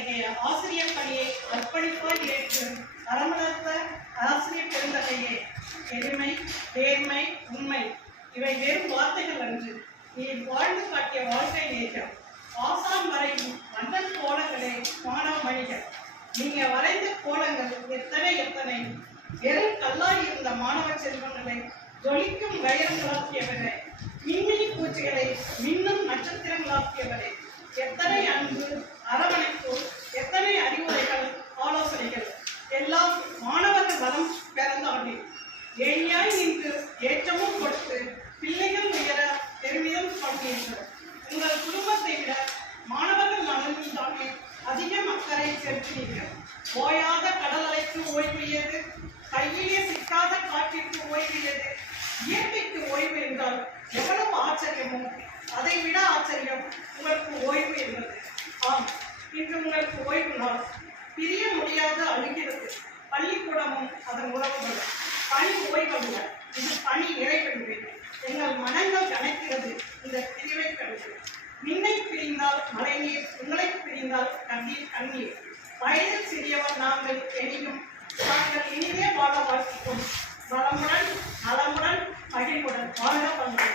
அத்தகைய ஆசிரியர் பணியை அர்ப்பணிப்போல் ஏற்று அறமளர்த்த ஆசிரியர் பெருந்தகையே, எளிமை, நேர்மை, உண்மை இவை வெறும் வார்த்தைகள் அன்று. நீ வாழ்ந்து காட்டிய வாழ்க்கை நேற்றம். ஆசான் வரையும் மன்னன் கோலங்களே மாணவ மணிகள். நீங்க வரைந்த கோலங்கள் எத்தனை எத்தனை. வெறும் கல்லாய் இருந்த மாணவ செல்வங்களை ஜொலிக்கும் வைரங்களாக்கியவரே, மின்மினி பூச்சிகளை மின்னும் நட்சத்திரங்களாக்கியவரே, எத்தனை அன்பு, அரவணைப்பு, எத்தனை அறிவுரைகள், ஆலோசனைகள் எல்லாம் மாணவர்கள் வளம் பிறந்தாண்டி ஏழியாய் நின்று ஏற்றமும் கொடுத்து பிள்ளைகள் உயர பெருமிதம் கொண்டீர்கள். உங்கள் குடும்பத்தை விட மாணவர்கள் நலனில் தானே அதிக அக்கறை செலுத்தினீர்கள். ஓயாத கடல் அலைக்கு ஓய்வு ஏது, கையிலே சிக்காத காற்றிற்கு ஓய்வு ஏது. இயற்கைக்கு ஓய்வு என்றால் எவ்வளவு ஆச்சரியமோ அதை விட ஆச்சரியம் உங்களுக்கு ஓய்வு என்பது. ஆம், இன்று உங்களுக்கு ஓய்வு நாள். பிரிய முடியாது அழுகிறது பள்ளிக்கூடமும் அதன் உறவுகளும். பணி ஓய்வல்ல, இது பணி நிறைவென்று எங்கள் மனங்கள் கணக்கிறது இந்த பிரிவை கண்டு. மின்னை பிரிந்தால் மழைநீர், உங்களை பிரிந்தால் கண்ணீர் கண்ணீர். வயதில் சிறியவர் நாங்கள் எனினும் தாங்கள் இனிதே வாழ வாழ்த்துக்கும். வளமுடன் நலமுடன் மகிழ்வுடன் வாழ்க பண்பு.